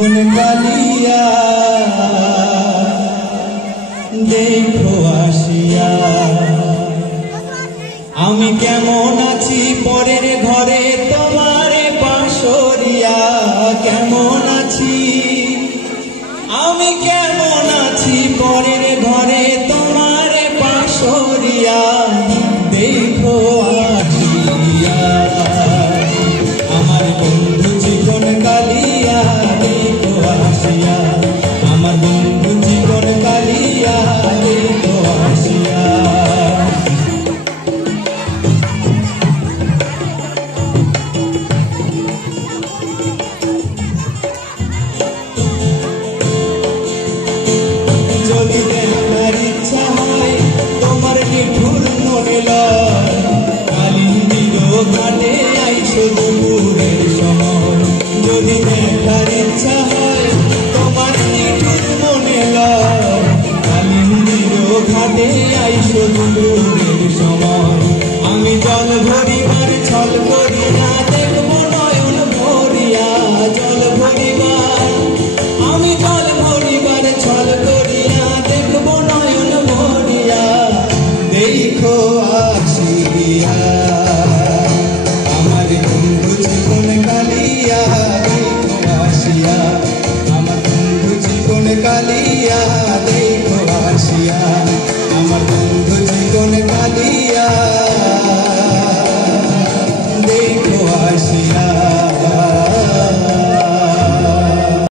জীবন কালিয়া দেখো আসিয়া। আমি কেমন আছি পরের ঘরে তোমার পাশরিয়া, কেমন আছি আমি কেমন আছি পরের ঘরে তোমার পাশরিয়া দেখো আসিয়া। আমার বন্ধু জীবন কালিয়া দেখো আসিয়া, আমার বন্ধু জীবন কালিয়া দেখো আসিয়া। যদি দেখার ইচ্ছা হয় তোমার নিঠুর মনে লয়, কালিন্দির ঘাটে আইসো দুপুরের সময়। যদি দেখার ইচ্ছা হয় তোমার নিঠুর মনে লয়, কালিন্দির ঘাটে আইসো দুপুরের সময়। আমি জল ভরিবার ছল করি না, দেখবো নয়ন ভরিয়া জল ভরিবার। আমি জল ভরিবার ছল করিয়া দেখবো নয়ন ভরিয়া দেখো আসিয়া। আমার বন্ধু জীবন কালিয়া দেখো আসিয়া, আমার বন্ধু জীবন কালিয়া।